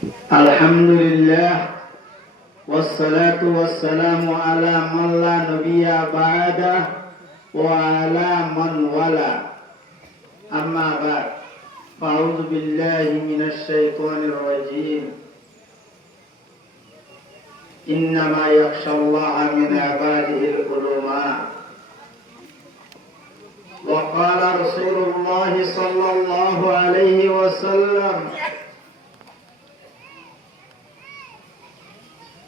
আলহামদুলিল্লাহ والصلاة والسلام على من لا نبي بعده وعلى من والاه أما بعد فأعوذ بالله من الشيطان الرجيم إنما يخشى الله من عباده العلماء وقال رسول الله صلى الله عليه وسلم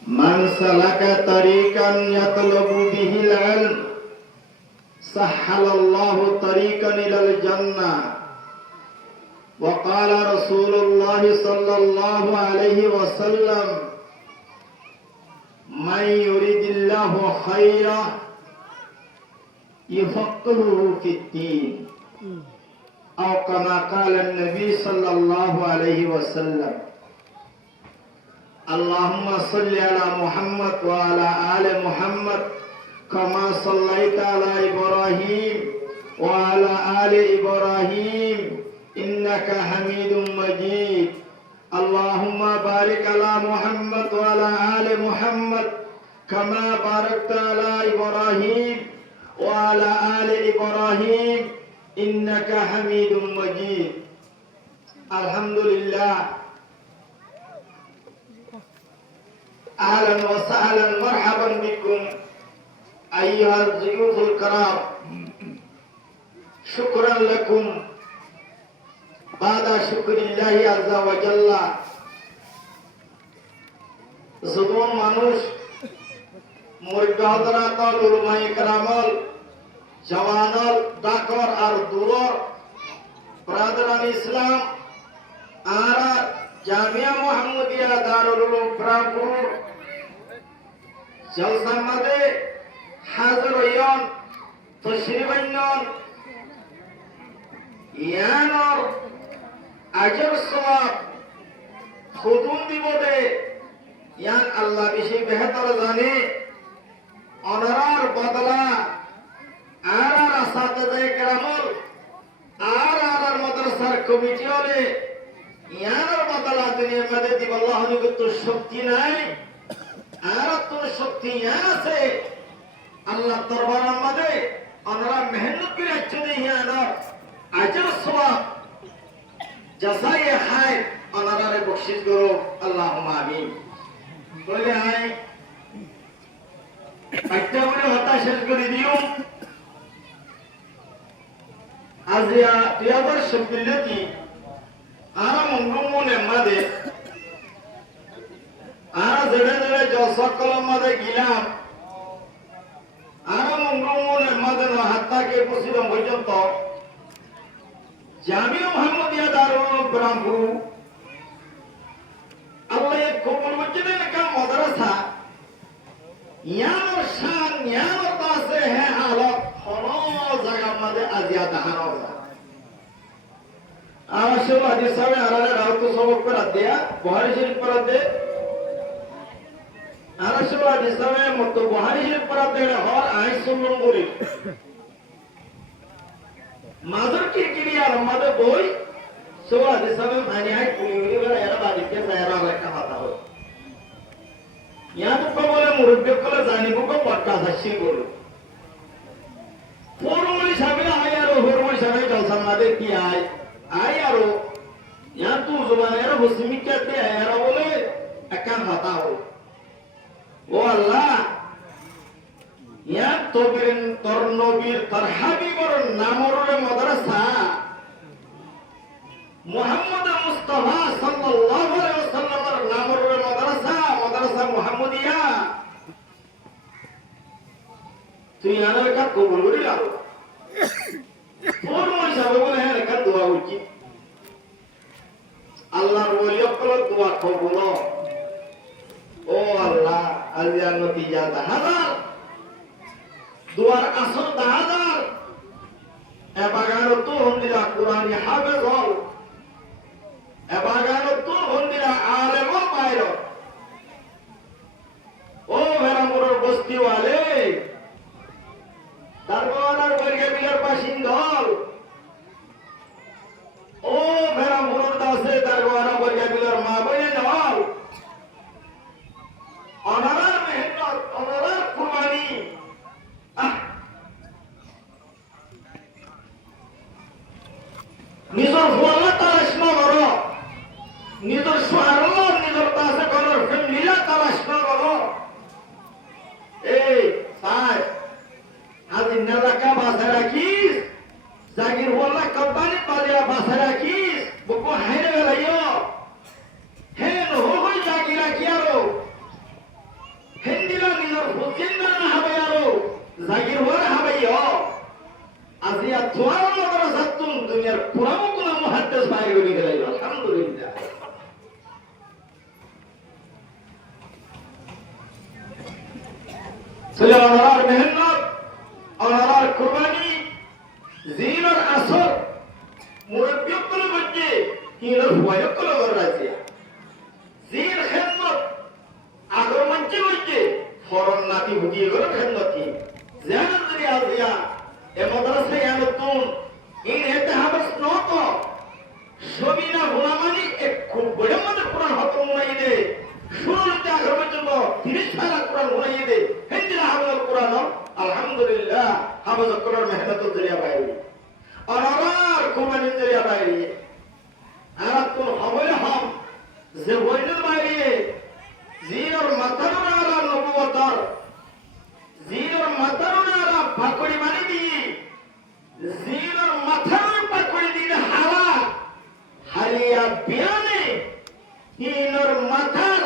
من سلك طريقا يطلب به العلم سهل الله طريقا إلى الجنة وقال رسول الله صلى الله عليه وسلم من يريد الله خيرا يفقهه في الدين أو كما قال النبي صلى الله عليه وسلم اللهم صل على محمد وعلى آل محمد كما صليت على إبراهيم وعلى آل إبراهيم إنك حميد مجيد اللهم بارك على محمد وعلى آل محمد كما باركت على إبراهيم وعلى آل إبراهيم إنك حميد مجيد الحمد لله أهلا وسهلا مرحبا بكم أيها الضيوف الكرام شكرا لكم بعد شكر الله عز وجل জুলুম মানুষ মুরব্বি হযরতল উলামায়ে কেরামল জওয়ানল ডাকর আর দূরর ব্রাদারান ইসলাম আর জামিয়া মুহাম্মদিয়া দারুল উলুম ফ্রাঙ্কফুর জলসার মাঝে হাজির হইয়ন তশরিফ আনয়ন ইয়ানর আজর সওয়াব খুদুম দিবদে ইয়ান আল্লাহ বেশি বেহতর জানে অনারার বদলা আর আসাতিজে কেরামল আর মাদ্রাসার কমিটি হলে ইয়ানের বদলা দুনিয়ার মধ্যে দিব আল্লাহ তো শক্তি নাই আর তোর শক্তি ইয়ান আছে আল্লাহ দরবারের মধ্যে আমরা মেহনত করে আছো ইয়ানের আজর সওয়াব জাযায়ে খায়র অনারারে বখশিশ করো আল্লাহুম্মা আমিন বলে আই একটা করে হতা শেষ করে দিও আজিয়া 2026 কি আর মঙ্গমনে মাদে আর জড়ে জড়ে জসকলম মাদে গিলাম আর মঙ্গমনে মাদে হাত্তাকে পৌঁছিলাম পর্যন্ত জামিয়া মুহাম্মদিয়া দারুল উলুম ফ্রাঙ্কফুর আল্লাহ কবুল মসজিদে কা মাদ্রাসা ইয়ানোর শান ইয়ানোর দাসে হে হালত হলো জায়গা মাদে আজিয়া দাহানো আশো হাদিস সামনে আরালে রাউত সবক করা দেয়া বুখারী শরীফ পড়া দে আশো হাদিস সামনে মত বুখারী শরীফ পড়া দে হর আই সুন্নাহ বলি মাদর কি কিরিয়ার মধ্যে বই সো হাদিস সামনে মানে আই কুলি বলে এরা বাদিকে সায়রা লেখা কথা হয় ইয়া তো বলে মুরব্বি কলে জানিব কো পটকা হাসি বলে ফরমুলি সামনে আয় আর ফরমুলি সামনে জলসা মাদে কি আয় आई यारो यहाँ तू जुबान यारो मुस्लिमी कहते हैं यारो बोले अक्का खाता हो वो अल्लाह यहाँ तो बिरन तरनोबीर तरहाबी बर नामोरे मदरसा मुहम्मद मुस्तफा सल्लल्लाहु अलैहि वसल्लम नामोरे मदरसा मुहम्मदिया तू यहाँ का कबूल करी लाओ আল্লাহর ওলিয়কল দোয়া কবুল ও আল্লাহ আলিয়ার নতিজা দাহাদার দুয়ার আসর দাহাদার এবাগানো তো হন্দিরা কুরআনি হাফেজ হল এবাগানো তো হন্দিরা আলেম বাইর ও ভেরামুরের বস্তিওয়ালে দারবানার বর্গে বিলের বাসিন্দল ও ভেরামুরের দাসে দারবানা বর্গে বিলের মা বলে না ছেলে অনার মেহনত অনার কুরবানি জিনের আসর মুরব্বিয়কগুলো বলছে হিরোর ভয়কগুলো রাজি জিন খেদমত আগর মঞ্চে বলছে ফরন নাতি হুকিয়ে গেল খেদমতি জানার যদি আজিয়া এ মাদ্রাসা ইয়ানতুন ইন এতহাবাস নত সবিনা গুলামানি এক খুব বড় মধ্যে কোরআন খতম হয়ে দে শুরু হতে আগর পর্যন্ত 30 পারা কোরআন হয়ে দে হিন্দিরা হাফেজ কোরআন আলহামদুলিল্লাহ হাফেজ কোরআন মেহনত জরিয়া বাইরে আর কুরবানি জরিয়া বাইরে আর কোন হবে হাম যে বইনের বাইরে জিনর মাথার আলা নবুয়তর জিনর মাথার আলা পাকড়ি মানি দি জিনর মাথার পাকড়ি দিলে হাওয়া হালিয়া বিয়ানে হিনর মাথার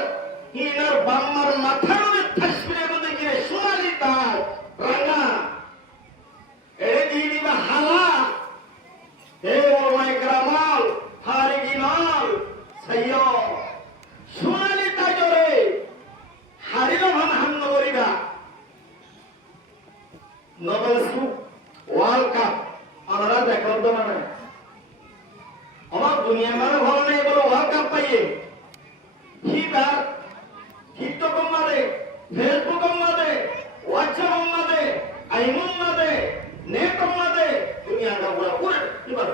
হিনর বাম্মার মাথার তসবিরে মধ্যে গিয়ে সোনালি তাজ রাঙা এরে দিনি বা হাওয়া হে ওলামায়ে কেরামাল ফারিগিনাল সাইয়্য সোনালি তাজরে হারিলা ভান হান্ন করিবা নোবেল ওয়ার্ল্ড কাপ আমরা দেখলাম তো মানে আমার দুনিয়া মানে ভালো নেই বলে ওয়ার্ল্ড কাপ পাইয়ে হিবার টিকটক মাদে ফেসবুক মাদে হোয়াটসঅ্যাপ মাদে আইমুন মাদে নেট মাদে দুনিয়া का पूरा पूरा हिবার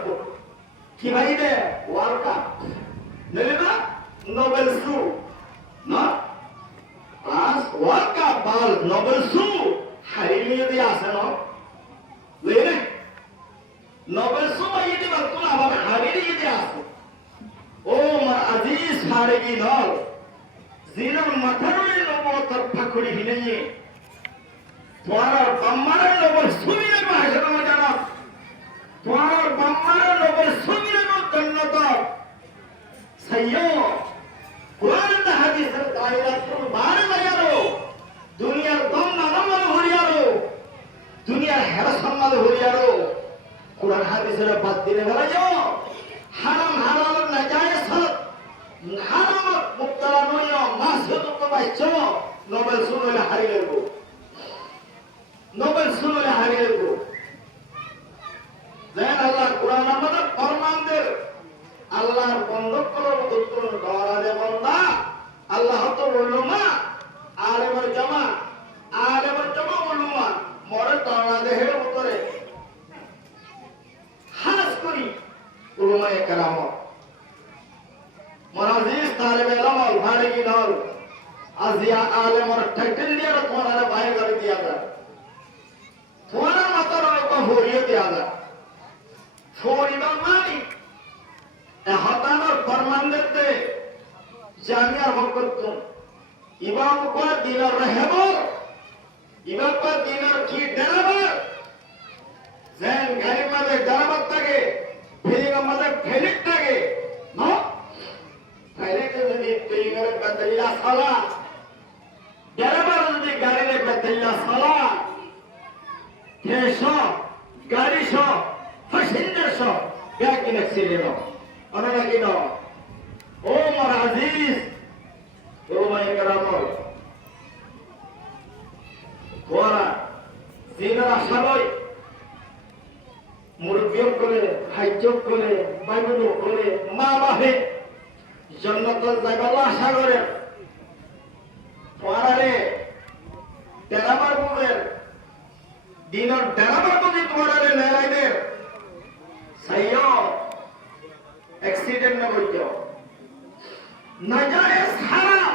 কি ভাই দে ওয়ার্ল্ড কাপ নেলে না নোবেল সু না আজ ওয়ার্ল্ড কাপ বল নোবেল সু হারিয়ে দিয়ে আসে না লেনে নোবেল সু এই দিবা কোন আবার হারিয়ে দিয়ে আসে ও মার আজিজ ফারেগি নল জিনের মাথারে নবুয়তর ফাকড়ি হিনে তোমার বাম্মারে নোবেল সুমিরে ভাষণ জানা তোমার বাম্মারে নোবেল সুমিরে জন্নত সাইয়্য কোরআন হাদিসের দায়রা তুমি বারে লাগারো দুনিয়ার দম নামাল হরিয়ারো দুনিয়ার হেরা সম্মাল হরিয়ারো কোরআন হাদিসের বাদ দিলে ফেলাইও হারাম হালাল নাজায়েজ হারাম মুক্তারা নয় মাসুদ তো বাইছো নোবেল শুনলে হারিয়ে গো নোবেল শুনলে হারিয়ে গো যেন আল্লাহ কোরআন আমাদের ফরমানদের আল্লাহর বন্ধক করার উত্তর দরারে বন্দা আল্লাহ তো উলুমা আলেমের জামা উলুমা মরে দরা দেহের উত্তরে খাস করি উলুমায়ে কেরামত মনাজিস তালিবে ইলম আল ফারিগিন হল আজিয়া আলেম আর টাইটেল দিয়ে তোমার ভাই করে দিয়া যায় তোমার মাতার লোক হরিয়ে দিয়া যায় ফরিবার মানি হতানোর ফরমানদেরতে জামিয়ার হকতুন ইমাম কো দিনার রহবর ইমাম কো দিনার কি ডরাবার যেন গাড়ি মাঝে ডরাবার থাকে ফিলিং মাঝে ফেলিক থাকে না ফেলিক যদি ফিলিংের বদলিয়া সালা ডরাবার যদি গাড়ির বদলিয়া সালা কেশো গাড়ি শো ফসিন্দার শো ব্যাকিন অ্যাক্সিডেন্ট অনেক কি না ও মার আজিজ ওলামায়ে কেরামত ওরা জিনের আশালয় মুরব্বিয়ক করে হাইজক করে বাইবুল করে মা বাহে জান্নাতুল যাইবার আশা করে ওরারে তেরাবার বুবের দিনের তেরাবার বুঝি তোমারে নেরাইদের সাইয়্য एक्सीडेंट में बोल जाओ नाजायज हाराम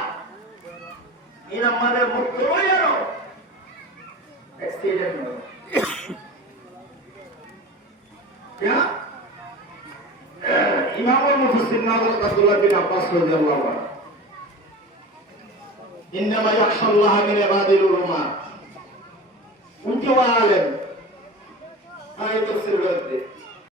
इन हमारे मुक्त हो यारो एक्सीडेंट में क्या इमाम मुफस्सिर नाज़र अब्दुल्लाह बिन अब्बास रज़ियल्लाहु अन्हु इन्नमा यख्शल्लाह मिन इबादिल उलमा उनके आलिम आयत तफसीर करते